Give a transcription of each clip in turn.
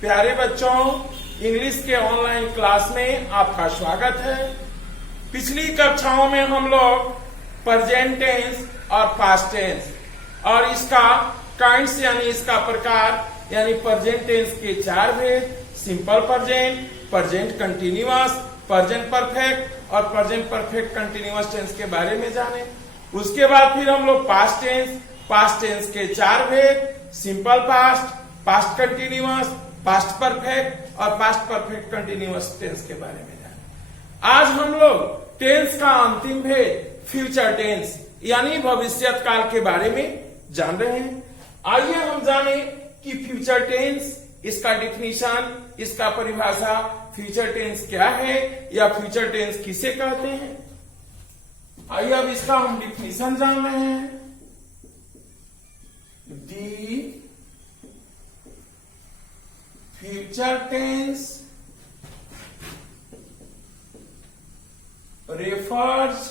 प्यारे बच्चों, इंग्लिश के ऑनलाइन क्लास में आपका स्वागत है। पिछली कक्षाओं में हम लोग प्रेजेंट टेंस और पास्ट टेंस और इसका काइंड्स यानी इसका प्रकार यानी प्रेजेंट टेंस के चार भेद, simple present, present continuous, present perfect और प्रेजेंट परफेक्ट कंटिन्यूअस टेंस के बारे में जाने। उसके बाद फिर हम लोग पास्ट टेंस के चार भेद, simple past, past continuous, past perfect और पास्ट परफेक्ट कंटिन्यूअस टेंस के बारे में जाने। आज हम लोग टेंस का अंतिम भेद फ्यूचर टेंस यानी भविष्यत काल के बारे में जान रहे हैं। आइए हम जाने कि फ्यूचर टेंस, इसका डिफिनीशन, इसका परिभाषा, फ्यूचर टेंस क्या है या फ्यूचर टेंस किसे कहते हैं। आइए अब इसका हम डिफिनीशन जान रहे हैं। The future tense refers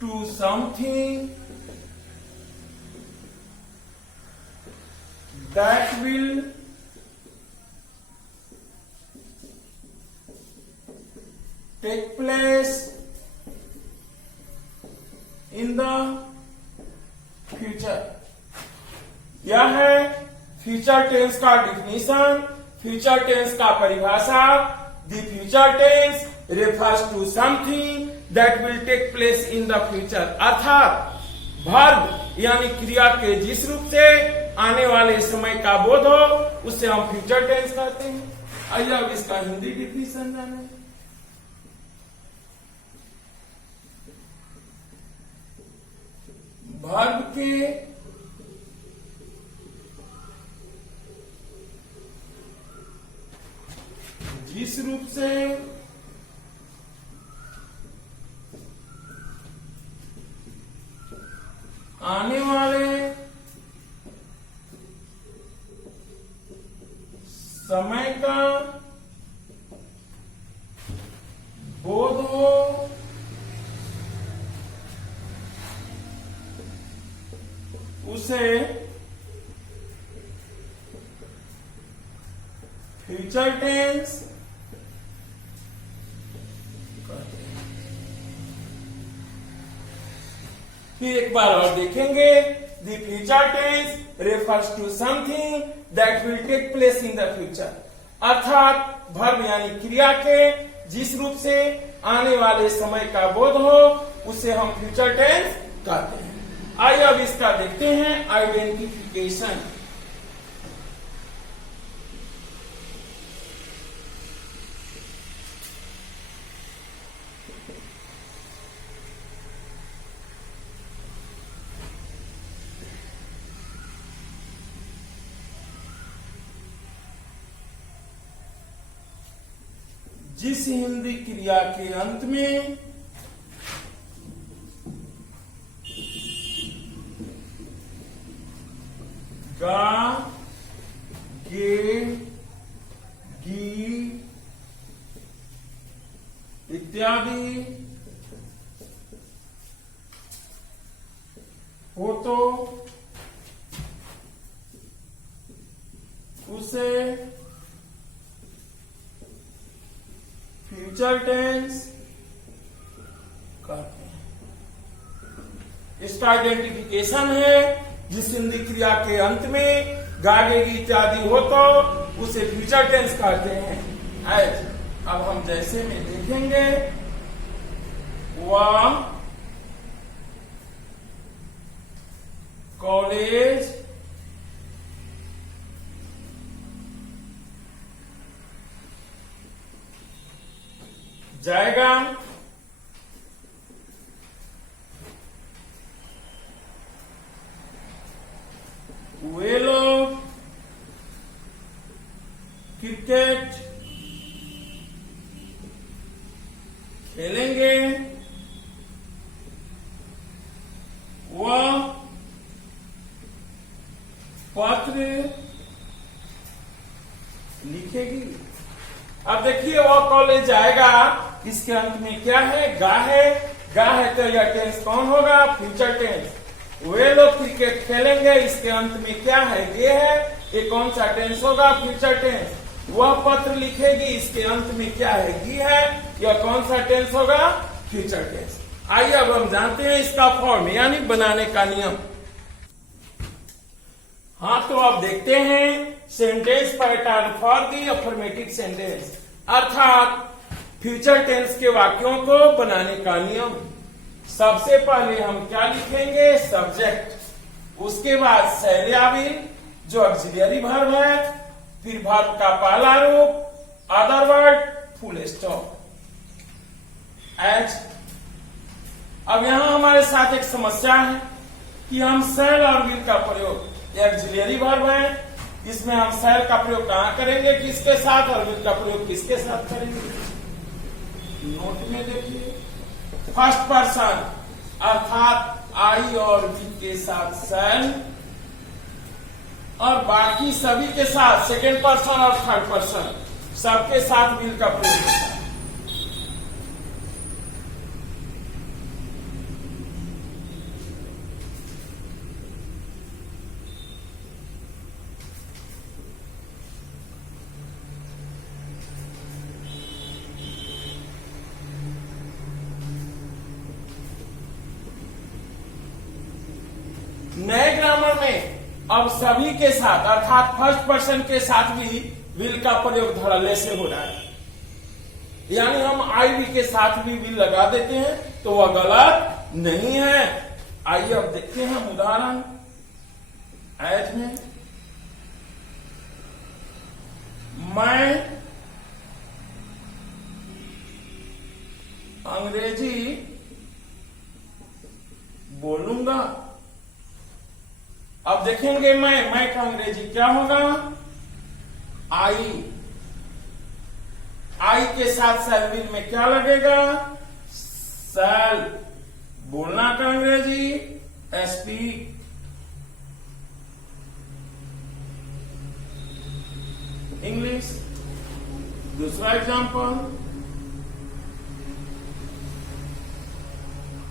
to something that will take place in the future। यह है फ्यूचर टेंस का डिफिनीशन, फ्यूचर टेंस का परिभाषा। The future tense refers to something that will take place in the future। अर्थात verb यानी क्रिया के जिस रूप से आने वाले समय का बोध हो उसे हम फ्यूचर टेंस कहते हैं। आइए अब इसका हिंदी डिफिनीशन जाने। वर्ब के जिस रूप से आने वाले समय का बोध हो उसे फ्यूचर टेंस फिर एक बार और देखेंगे। The future tense refers to something that will take place in the future। अर्थात वर्ब यानी क्रिया के जिस रूप से आने वाले समय का बोध हो उसे हम फ्यूचर टेंस कहते हैं। आइए अब इसका देखते हैं आइडेंटिफिकेशन। जिस हिंदी क्रिया के अंत में गा, गे, गी इत्यादि हो तो उसे फ्यूचर टेंस कहते हैं। इसका आइडेंटिफिकेशन है जिस हिंदी क्रिया के अंत में गागेगी इत्यादि हो तो उसे फ्यूचर टेंस कहते हैं। अब हम जैसे में देखेंगे, वह कॉलेज जाएगा, वे लोग क्रिकेट खेलेंगे, वह पत्र लिखेगी। अब देखिए, वह कॉलेज जाएगा, इसके अंत में क्या है? गा है। गा है तो यह टेंस कौन होगा? Future tense. वे लोग क्रिकेट खेलेंगे, इसके अंत में क्या है? गे है। ये कौन सा टेंस होगा? Future tense. वह पत्र लिखेगी, इसके अंत में क्या है? गी है। यह कौन सा टेंस होगा? Future tense. आइए अब हम जानते हैं इसका फॉर्म यानी बनाने का नियम। हाँ, तो अब देखते हैं sentence pattern for the affirmative sentence, अर्थात फ्यूचर टेंस के वाक्यों को बनाने का नियम। सबसे पहले हम क्या लिखेंगे? सब्जेक्ट, उसके बाद शैल्याविल जो ऑक्सिलियरी वर्ब है, फिर वर्ब का पहला रूप, अदर वर्ड, फुल स्टॉप, एज। अब यहां हमारे साथ एक समस्या है कि हम शैल और विल का प्रयोग, ऑक्सिलियरी वर्ब है, इसमें हम शैल का प्रयोग कहां करेंगे? किसके साथ? और विल का प्रयोग किसके साथ करेंगे? नोट में देखिए, फर्स्ट पर्सन अर्थात आई और वी के साथ शैल, और बाकी सभी के साथ सेकेंड पर्सन और थर्ड पर्सन सबके साथ विल का प्रयोग होता है। नए ग्रामर में अब सभी के साथ अर्थात फर्स्ट पर्सन के साथ भी विल का प्रयोग धड़ल्ले से हो रहा है, यानी हम आई वी के साथ भी विल लगा देते हैं तो वह गलत नहीं है। आइए अब देखते हैं उदाहरण। एज में मैं अंग्रेजी बोलूंगा। अब देखेंगे मैं का अंग्रेजी क्या होगा? आई। आई के साथ शैल विल में क्या लगेगा? शैल। बोलना का अंग्रेजी स्पीक। इंग्लिश। दूसरा एग्जांपल,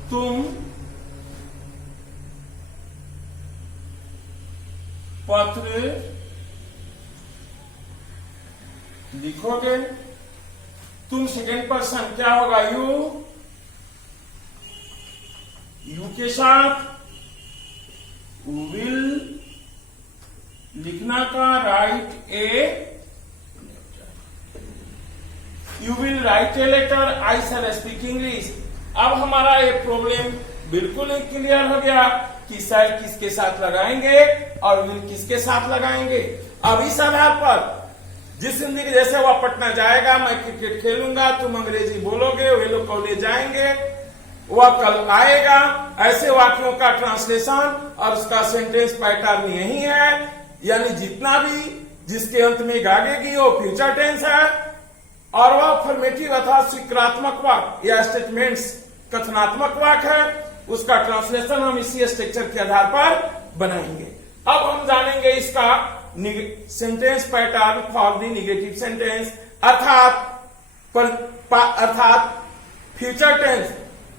तुम पत्र लिखोगे। तुम सेकेंड पर्सन क्या होगा? यू। यू के साथ विल लिखना का write a, you will write a letter, I shall speak English. अब हमारा ये प्रॉब्लम बिल्कुल ही क्लियर हो गया कि शैल किसके साथ लगाएंगे और विल किसके साथ लगाएंगे। अब इस आधार पर जिस जिंदगी जैसे वह पटना जाएगा, मैं क्रिकेट खेलूंगा, तुम अंग्रेजी बोलोगे, वे लोग कॉलेज जाएंगे, वह कल आएगा, ऐसे वाक्यों का ट्रांसलेशन और उसका सेंटेंस पैटर्न यही है। यानी जितना भी जिसके अंत में गागेगी वो फ्यूचर टेंस है, और वह अफर्मेटिव अर्थात स्वीकारात्मक वाक्य या स्टेटमेंट्स कथनात्मक वाक्य है, उसका ट्रांसलेशन हम इसी स्ट्रक्चर के आधार पर बनाएंगे। अब हम जानेंगे इसका sentence pattern for the negative sentence, अर्थात future tense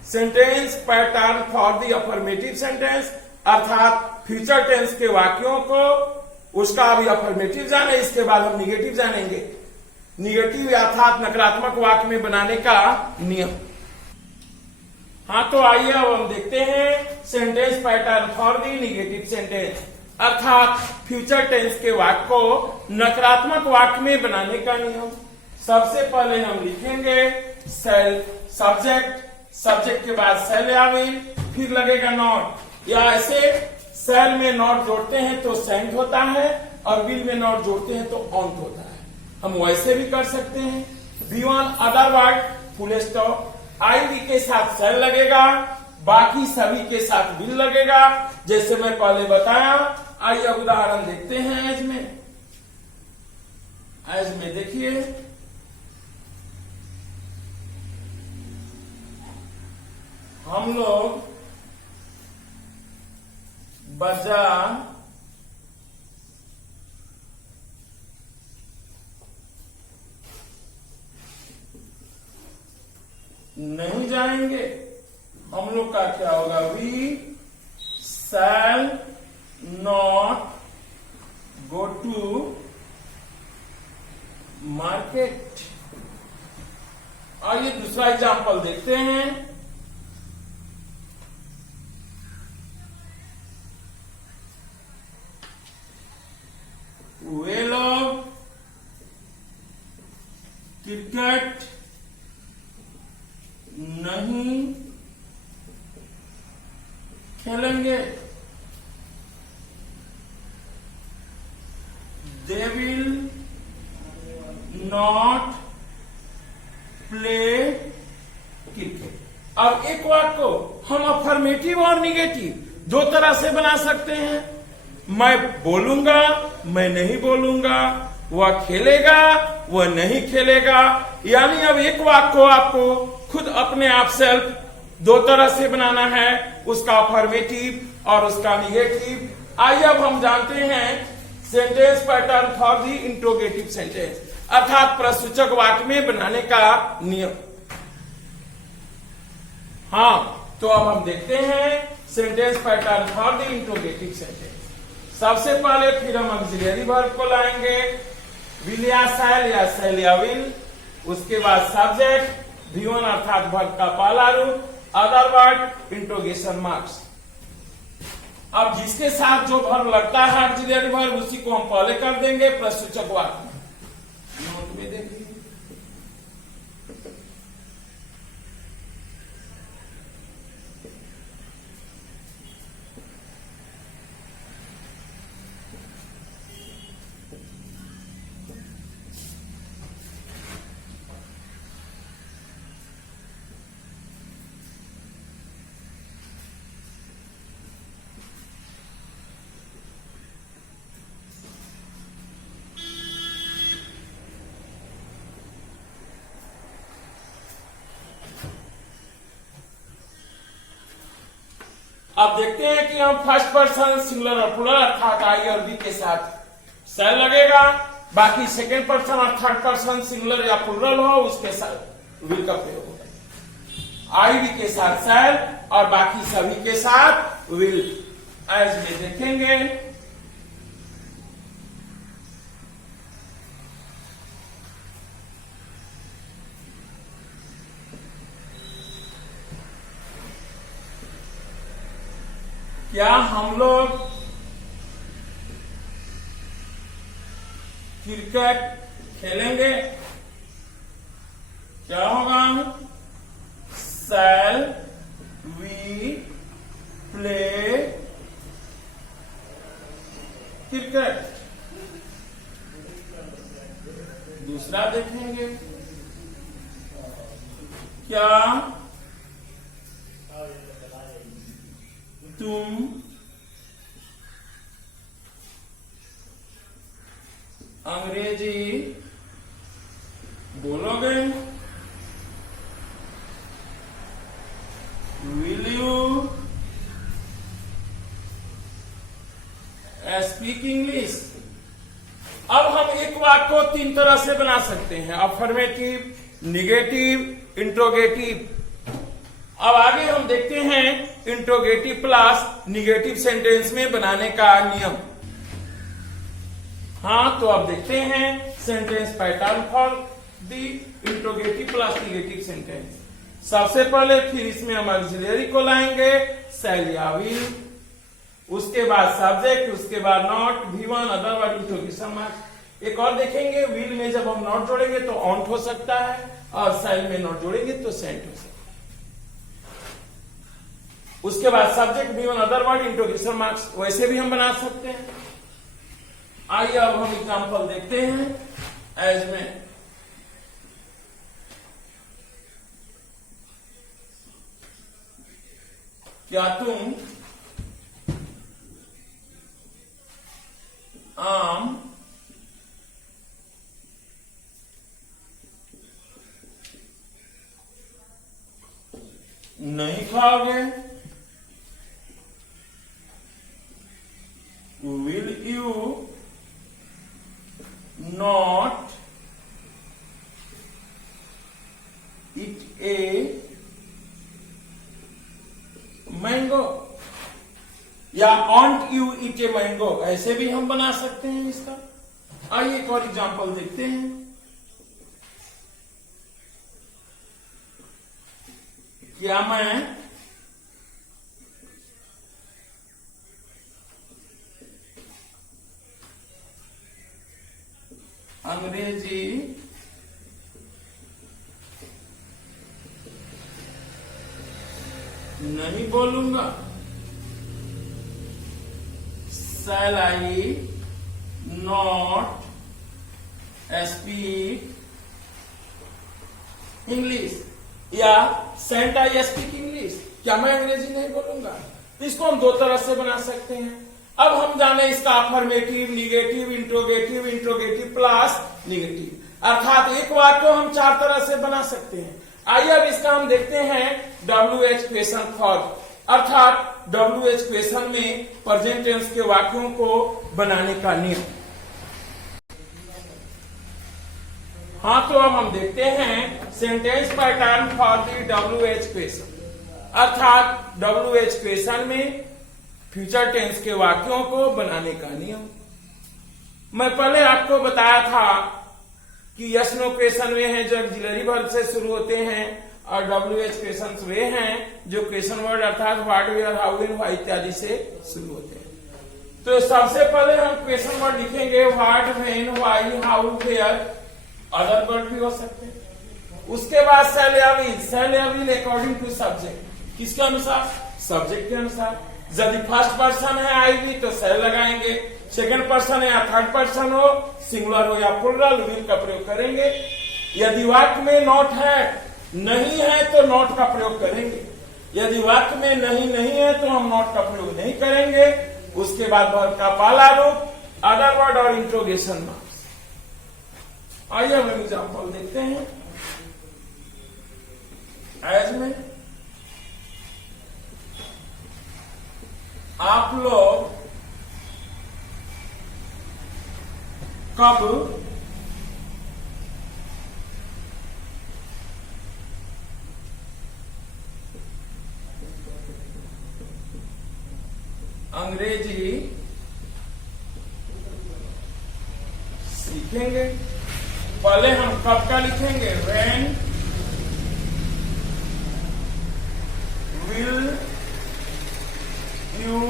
sentence pattern for the affirmative sentence, अर्थात फ्यूचर टेंस के वाक्यों को उसका अभी अफर्मेटिव जाने, इसके बाद हम निगेटिव जानेंगे। निगेटिव अर्थात नकारात्मक वाक्य में बनाने का नियम। हाँ, तो आइए अब हम देखते हैं sentence pattern for the negative sentence, अर्थात फ्यूचर टेंस के वाक्य को नकारात्मक वाक्य में बनाने का नियम। सबसे पहले हम लिखेंगे सेल सब्जेक्ट, सब्जेक्ट के बाद सेल या विल, फिर लगेगा नॉट, या ऐसे सेल में नॉट जोड़ते हैं तो सेंट होता है और विल में नॉट जोड़ते हैं तो ऑन्ट होता है। हम वैसे भी कर सकते हैं। V1 other word full stop, I we के साथ सेल लगेगा, बाकी सभी के साथ विल लगेगा, जैसे मैं पहले बताया। आइए उदाहरण देखते हैं। एज में देखिए, हम लोग बाजार नहीं जाएंगे। हम लोग का क्या होगा? We shall not go to market. आइए दूसरा एग्जाम्पल देखते हैं। वे लोग क्रिकेट नहीं खेलेंगे। They will not play cricket. अब एक वाक्य को हम अफर्मेटिव और निगेटिव दो तरह से बना सकते हैं। मैं बोलूंगा, मैं नहीं बोलूंगा, वह खेलेगा, वह नहीं खेलेगा। यानी अब एक वाक्य को आपको खुद अपने आप सेल्फ दो तरह से बनाना है, उसका अफर्मेटिव और उसका निगेटिव। आइए अब हम जानते हैं sentence pattern for the interrogative sentence, अर्थात प्रश्नसूचक वाक्य में बनाने का नियम। हाँ, तो अब हम देखते हैं sentence pattern for the interrogative sentence. सबसे पहले फिर हम ऑक्सिलरी वर्ब को लाएंगे, विल या शैल या विल। उसके बाद सब्जेक्ट V1 अर्थात वर्ब का पहला रूप, अदर वर्ड इंट्रोगेशन मार्क्स। अब जिसके साथ जो वर्ब लगता है ऑक्सिलरी वर्ब उसी को हम पहले कर देंगे प्रश्नसूचक वाक्य में। नोट में देखिए, अब देखते हैं कि हम फर्स्ट पर्सन सिंगुलर और प्लूरल अर्थात आई और बी के साथ शैल लगेगा, बाकी सेकेंड पर्सन और थर्ड पर्सन सिंगुलर या प्लूरल हो उसके साथ विल का प्रयोग होगा। आई बी के साथ शैल और बाकी सभी के साथ विल। एज में देखेंगे क्या हम लोग क्रिकेट खेलेंगे? क्या होगा? Shall we play cricket. दूसरा देखेंगे, क्या तुम अंग्रेजी बोलोगे? Will you speak English? अब हम एक वाक्य को तीन तरह से बना सकते हैं, अफर्मेटिव, निगेटिव, इंट्रोगेटिव। अब आगे हम देखते हैं इंट्रोगेटिव प्लस निगेटिव सेंटेंस में बनाने का नियम। हाँ, तो अब देखते हैं sentence pattern for the interrogative plus negative sentence. सबसे पहले फिर इसमें हम ऑक्सिलरी को लाएंगे, शैल या विल, उसके बाद सब्जेक्ट, उसके बाद not, V1 other word interrogation mark. एक और देखेंगे, विल में जब हम नॉट जोड़ेंगे तो ऑन्ट हो सकता है और शैल में नॉट जोड़ेंगे तो सेंट हो सकता है। उसके बाद subject V1 other word interrogation marks, वैसे भी हम बना सकते हैं। आइए अब हम एग्जांपल देखते हैं एज में। क्या तुम आम नहीं खाओगे? Will you not eat a mango? या aren't you eat a mango? ऐसे भी हम बना सकते हैं इसका। आइए एक और एग्जांपल देखते हैं। क्या मैं अंग्रेजी नहीं बोलूंगा? Shall I not speak English? या Shan't I speak English? क्या मैं अंग्रेजी नहीं बोलूंगा? इसको हम दो तरह से बना सकते हैं। अब हम जाने इसका affirmative, negative, interrogative, interrogative plus negative, अर्थात एक वाक्य को हम चार तरह से बना सकते हैं। आइए अब इसका हम देखते हैं WH क्वेश्चन फॉर्म, अर्थात WH क्वेश्चन में प्रेजेंट टेंस के वाक्यों को बनाने का नियम। हाँ, तो अब हम देखते हैं sentence pattern for the WH question, अर्थात WH क्वेश्चन में फ्यूचर टेंस के वाक्यों को बनाने का नियम। मैं पहले आपको बताया था कि यस नो क्वेश्चन वे हैं जो ऑक्सिलरी वर्ब से शुरू होते हैं, और WH क्वेश्चन वे हैं जो क्वेश्चन वर्ड अर्थात what, where, how, when, why इत्यादि से शुरू होते हैं। तो सबसे पहले हम क्वेश्चन वर्ड लिखेंगे what, when, why, how, where, other word भी हो सकते हैं। उसके बाद शैल या विल, शैल या विल अकॉर्डिंग टू सब्जेक्ट, किसके अनुसार? सब्जेक्ट के अनुसार। यदि फर्स्ट पर्सन है आई भी तो शैल लगाएंगे, सेकंड पर्सन है या थर्ड पर्सन हो, सिंगुलर हो या प्लुरल, विल का प्रयोग करेंगे। यदि वाक्य में नॉट है, नहीं है, तो नॉट का प्रयोग करेंगे। यदि वाक्य में नहीं है तो हम नॉट का प्रयोग नहीं करेंगे। उसके बाद वर्ब का पहला रूप, अदर वर्ड और इंट्रोगेशन मार्क्स। आइए हम एग्जाम्पल देखते हैं। एज में आप लोग कब अंग्रेजी सीखेंगे? पहले हम कब का लिखेंगे, when will you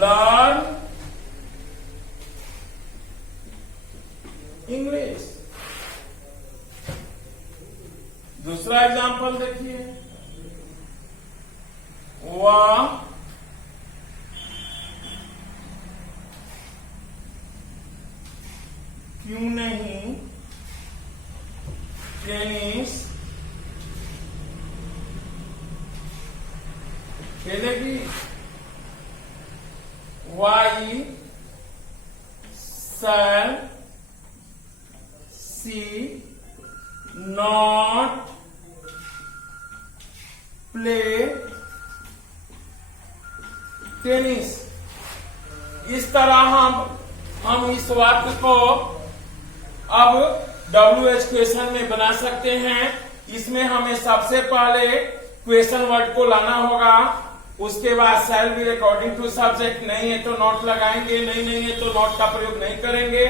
learn English? दूसरा एग्जांपल देखिए, वह क्यों नहीं टेनिस खेलेगी? Why shall she not play tennis? इस तरह हम इस वाक्य को अब WH क्वेश्चन में बना सकते हैं। इसमें हमें सबसे पहले क्वेश्चन वर्ड को लाना होगा, उसके बाद shall will according to subject, नहीं है तो नॉट लगाएंगे, नहीं है तो नॉट का प्रयोग नहीं करेंगे।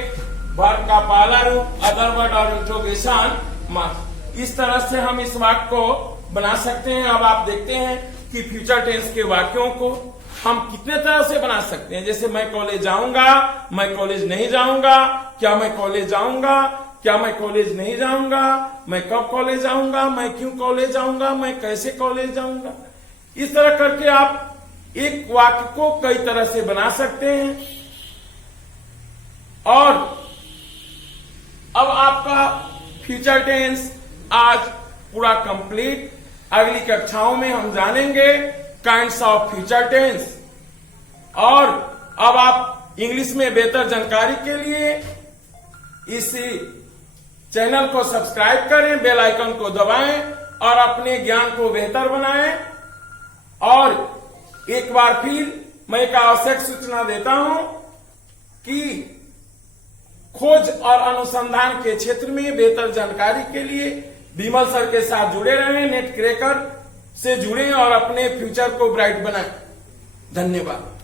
वर्ब का पहला रूप, अदर वर्ड और इंट्रोगेशन मार्क्स। इस तरह से हम इस वाक्य को बना सकते हैं। अब आप देखते हैं कि फ्यूचर टेंस के वाक्यों को हम कितने तरह से बना सकते हैं। जैसे मैं कॉलेज जाऊंगा, मैं कॉलेज नहीं जाऊंगा, क्या मैं कॉलेज जाऊंगा, क्या मैं कॉलेज नहीं जाऊंगा, मैं कब कॉलेज जाऊंगा, मैं क्यों कॉलेज जाऊंगा, मैं कैसे कॉलेज जाऊंगा। इस तरह करके आप एक वाक्य को कई तरह से बना सकते हैं। और अब आपका फ्यूचर टेंस आज पूरा कंप्लीट। अगली कक्षाओं में हम जानेंगे काइंड्स ऑफ फ्यूचर टेंस। और अब आप इंग्लिश में बेहतर जानकारी के लिए इस चैनल को सब्सक्राइब करें, बेल आइकन को दबाएं और अपने ज्ञान को बेहतर बनाएं। और एक बार फिर मैं एक आवश्यक सूचना देता हूं कि खोज और अनुसंधान के क्षेत्र में बेहतर जानकारी के लिए विमल सर के साथ जुड़े रहें, नेट क्रैकर से जुड़ें और अपने फ्यूचर को ब्राइट बनाएं। धन्यवाद।